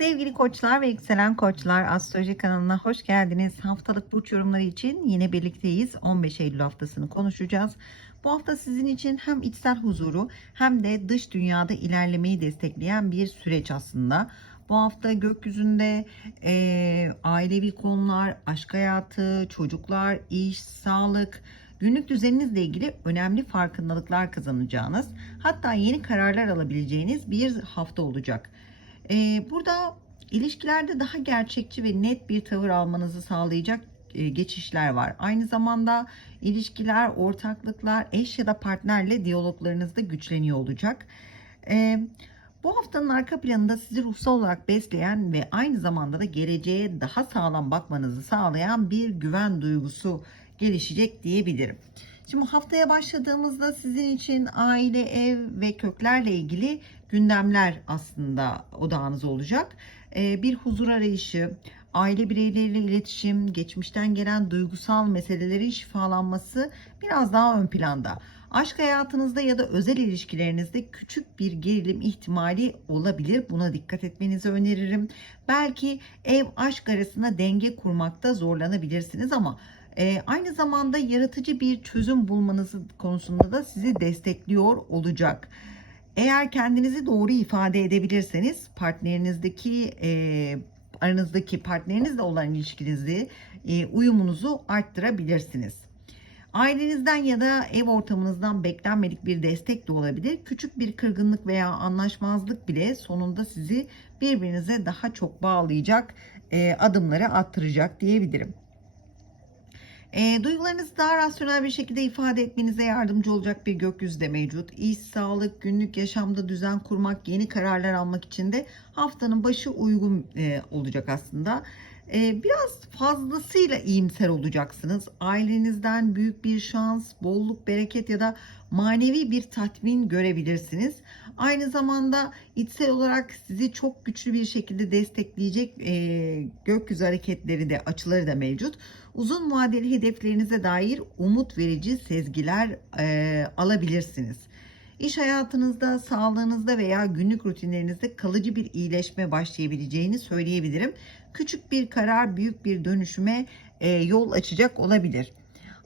Sevgili koçlar ve yükselen koçlar astroloji kanalına hoş geldiniz. Haftalık burç yorumları için yine birlikteyiz. 15 Eylül haftasını konuşacağız. Bu hafta sizin için hem içsel huzuru hem de dış dünyada ilerlemeyi destekleyen bir süreç aslında. Bu hafta gökyüzünde e, ailevi konular, aşk hayatı, çocuklar, iş, sağlık, günlük düzeninizle ilgili önemli farkındalıklar kazanacağınız, hatta yeni kararlar alabileceğiniz bir hafta olacak. Ee, burada ilişkilerde daha gerçekçi ve net bir tavır almanızı sağlayacak e, geçişler var. Aynı zamanda ilişkiler, ortaklıklar, eş ya da partnerle diyaloglarınız da güçleniyor olacak. Ee, bu haftanın arka planında sizi ruhsal olarak besleyen ve aynı zamanda da geleceğe daha sağlam bakmanızı sağlayan bir güven duygusu gelişecek diyebilirim. Şimdi haftaya başladığımızda sizin için aile, ev ve köklerle ilgili gündemler aslında odağınız olacak. Ee, bir huzur arayışı, aile bireyleriyle iletişim, geçmişten gelen duygusal meselelerin şifalanması biraz daha ön planda. Aşk hayatınızda ya da özel ilişkilerinizde küçük bir gerilim ihtimali olabilir. Buna dikkat etmenizi öneririm. Belki ev aşk arasında denge kurmakta zorlanabilirsiniz ama e, aynı zamanda yaratıcı bir çözüm bulmanızı konusunda da sizi destekliyor olacak. Eğer kendinizi doğru ifade edebilirseniz partnerinizdeki e, aranızdaki partnerinizle olan ilişkinizi e, uyumunuzu arttırabilirsiniz. Ailenizden ya da ev ortamınızdan beklenmedik bir destek de olabilir. Küçük bir kırgınlık veya anlaşmazlık bile sonunda sizi birbirinize daha çok bağlayacak e, adımları attıracak diyebilirim. E, duygularınızı daha rasyonel bir şekilde ifade etmenize yardımcı olacak bir gökyüzü de mevcut. İş, sağlık, günlük yaşamda düzen kurmak, yeni kararlar almak için de haftanın başı uygun e, olacak aslında. E, biraz fazlasıyla iyimser olacaksınız. Ailenizden büyük bir şans, bolluk, bereket ya da manevi bir tatmin görebilirsiniz. Aynı zamanda içsel olarak sizi çok güçlü bir şekilde destekleyecek e, gökyüzü hareketleri de açıları da mevcut. Uzun vadeli hedeflerinize dair umut verici sezgiler e, alabilirsiniz. İş hayatınızda, sağlığınızda veya günlük rutinlerinizde kalıcı bir iyileşme başlayabileceğini söyleyebilirim. Küçük bir karar büyük bir dönüşüme e, yol açacak olabilir.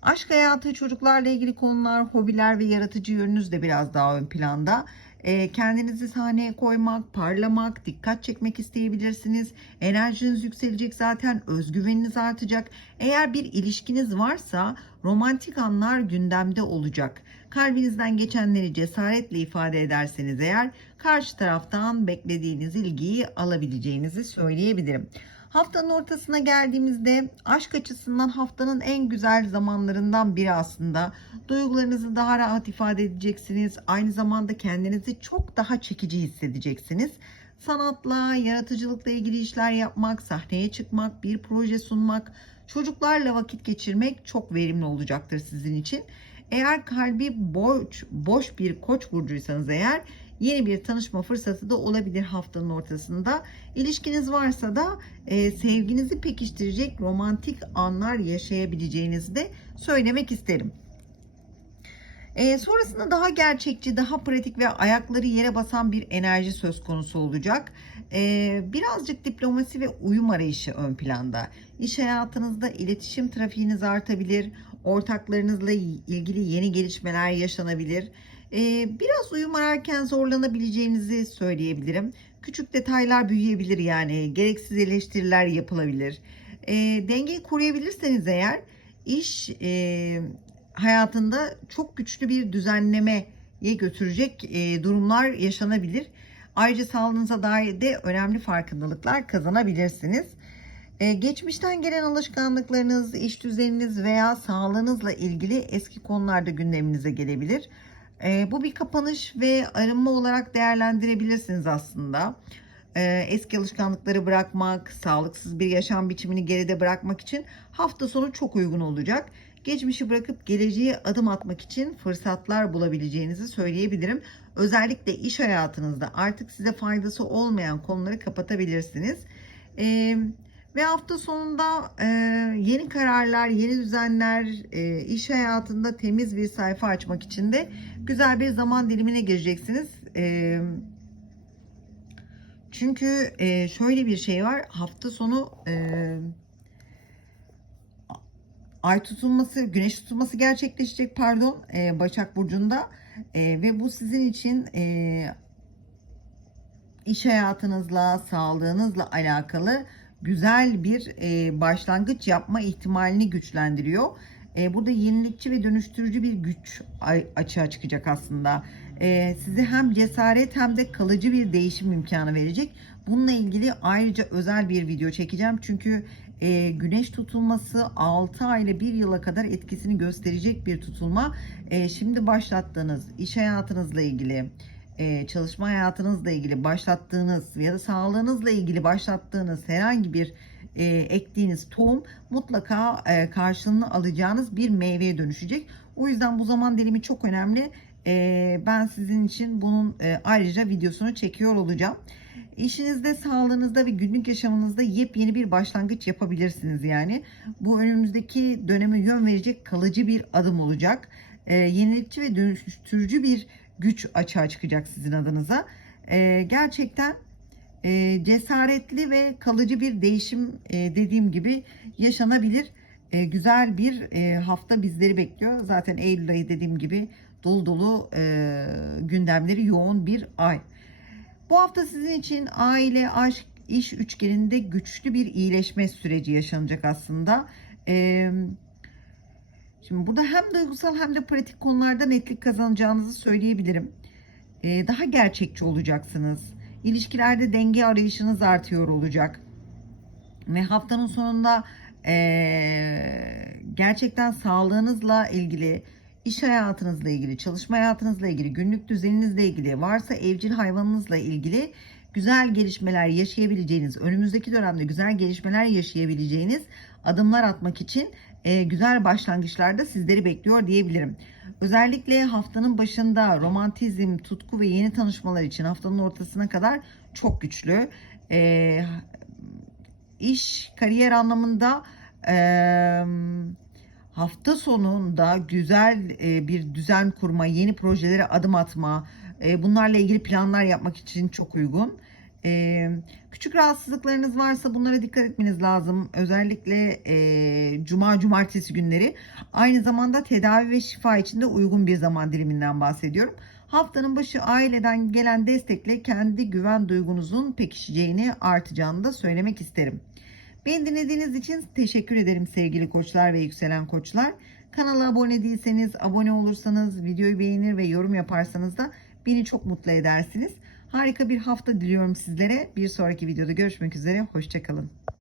Aşk hayatı, çocuklarla ilgili konular, hobiler ve yaratıcı yönünüz de biraz daha ön planda. E, kendinizi sahneye koymak, parlamak, dikkat çekmek isteyebilirsiniz. Enerjiniz yükselecek zaten, özgüveniniz artacak. Eğer bir ilişkiniz varsa romantik anlar gündemde olacak. Kalbinizden geçenleri cesaretle ifade ederseniz eğer karşı taraftan beklediğiniz ilgiyi alabileceğinizi söyleyebilirim. Haftanın ortasına geldiğimizde aşk açısından haftanın en güzel zamanlarından biri aslında. Duygularınızı daha rahat ifade edeceksiniz. Aynı zamanda kendinizi çok daha çekici hissedeceksiniz. Sanatla, yaratıcılıkla ilgili işler yapmak, sahneye çıkmak, bir proje sunmak, çocuklarla vakit geçirmek çok verimli olacaktır sizin için. Eğer kalbi boş, boş bir koç burcuysanız eğer yeni bir tanışma fırsatı da olabilir haftanın ortasında. İlişkiniz varsa da e, sevginizi pekiştirecek romantik anlar yaşayabileceğinizi de söylemek isterim. E, sonrasında daha gerçekçi, daha pratik ve ayakları yere basan bir enerji söz konusu olacak. E, birazcık diplomasi ve uyum arayışı ön planda. İş hayatınızda iletişim trafiğiniz artabilir. Ortaklarınızla ilgili yeni gelişmeler yaşanabilir. E, biraz uyum ararken zorlanabileceğinizi söyleyebilirim. Küçük detaylar büyüyebilir yani. Gereksiz eleştiriler yapılabilir. E, dengeyi koruyabilirseniz eğer iş... E, hayatında çok güçlü bir düzenlemeye götürecek e, durumlar yaşanabilir. Ayrıca sağlığınıza dair de önemli farkındalıklar kazanabilirsiniz. E, geçmişten gelen alışkanlıklarınız, iş düzeniniz veya sağlığınızla ilgili eski konularda gündeminize gelebilir. E, bu bir kapanış ve arınma olarak değerlendirebilirsiniz aslında. Eski alışkanlıkları bırakmak, sağlıksız bir yaşam biçimini geride bırakmak için hafta sonu çok uygun olacak geçmişi bırakıp geleceğe adım atmak için fırsatlar bulabileceğinizi söyleyebilirim. Özellikle iş hayatınızda artık size faydası olmayan konuları kapatabilirsiniz. Ee, ve hafta sonunda e, yeni kararlar, yeni düzenler, e, iş hayatında temiz bir sayfa açmak için de güzel bir zaman dilimine gireceksiniz. Çünkü şöyle bir şey var. Hafta sonu ay tutulması, güneş tutulması gerçekleşecek pardon Başak Burcu'nda ve bu sizin için iş hayatınızla, sağlığınızla alakalı güzel bir e, başlangıç yapma ihtimalini güçlendiriyor. E, burada yenilikçi ve dönüştürücü bir güç açığa çıkacak aslında. E, size hem cesaret hem de kalıcı bir değişim imkanı verecek. Bununla ilgili ayrıca özel bir video çekeceğim. Çünkü e, güneş tutulması 6 ay ile 1 yıla kadar etkisini gösterecek bir tutulma. E, şimdi başlattığınız iş hayatınızla ilgili, çalışma hayatınızla ilgili başlattığınız ya da sağlığınızla ilgili başlattığınız herhangi bir e, ektiğiniz tohum mutlaka e, karşılığını alacağınız bir meyveye dönüşecek. O yüzden bu zaman dilimi çok önemli. E, ben sizin için bunun e, ayrıca videosunu çekiyor olacağım. İşinizde, sağlığınızda ve günlük yaşamınızda yepyeni bir başlangıç yapabilirsiniz yani. Bu önümüzdeki döneme yön verecek kalıcı bir adım olacak. E, yenilikçi ve dönüştürücü bir güç açığa çıkacak sizin adınıza. E, gerçekten e, cesaretli ve kalıcı bir değişim e, dediğim gibi yaşanabilir. E, güzel bir hafta bizleri bekliyor. Zaten Eylül ayı dediğim gibi dolu dolu gündemleri yoğun bir ay. Bu hafta sizin için aile, aşk, iş üçgeninde güçlü bir iyileşme süreci yaşanacak aslında. Şimdi burada hem duygusal hem de pratik konularda netlik kazanacağınızı söyleyebilirim. Daha gerçekçi olacaksınız. İlişkilerde denge arayışınız artıyor olacak. Ve haftanın sonunda ee, gerçekten sağlığınızla ilgili, iş hayatınızla ilgili, çalışma hayatınızla ilgili, günlük düzeninizle ilgili, varsa evcil hayvanınızla ilgili güzel gelişmeler yaşayabileceğiniz, önümüzdeki dönemde güzel gelişmeler yaşayabileceğiniz adımlar atmak için e, güzel başlangıçlar da sizleri bekliyor diyebilirim. Özellikle haftanın başında romantizm, tutku ve yeni tanışmalar için haftanın ortasına kadar çok güçlü. E, iş, kariyer anlamında e, hafta sonunda güzel e, bir düzen kurma, yeni projelere adım atma, e, bunlarla ilgili planlar yapmak için çok uygun. E, küçük rahatsızlıklarınız varsa bunlara dikkat etmeniz lazım. Özellikle e, cuma, cumartesi günleri. Aynı zamanda tedavi ve şifa için de uygun bir zaman diliminden bahsediyorum. Haftanın başı aileden gelen destekle kendi güven duygunuzun pekişeceğini, artacağını da söylemek isterim. Beni dinlediğiniz için teşekkür ederim sevgili koçlar ve yükselen koçlar. Kanala abone değilseniz, abone olursanız, videoyu beğenir ve yorum yaparsanız da beni çok mutlu edersiniz. Harika bir hafta diliyorum sizlere. Bir sonraki videoda görüşmek üzere. Hoşçakalın.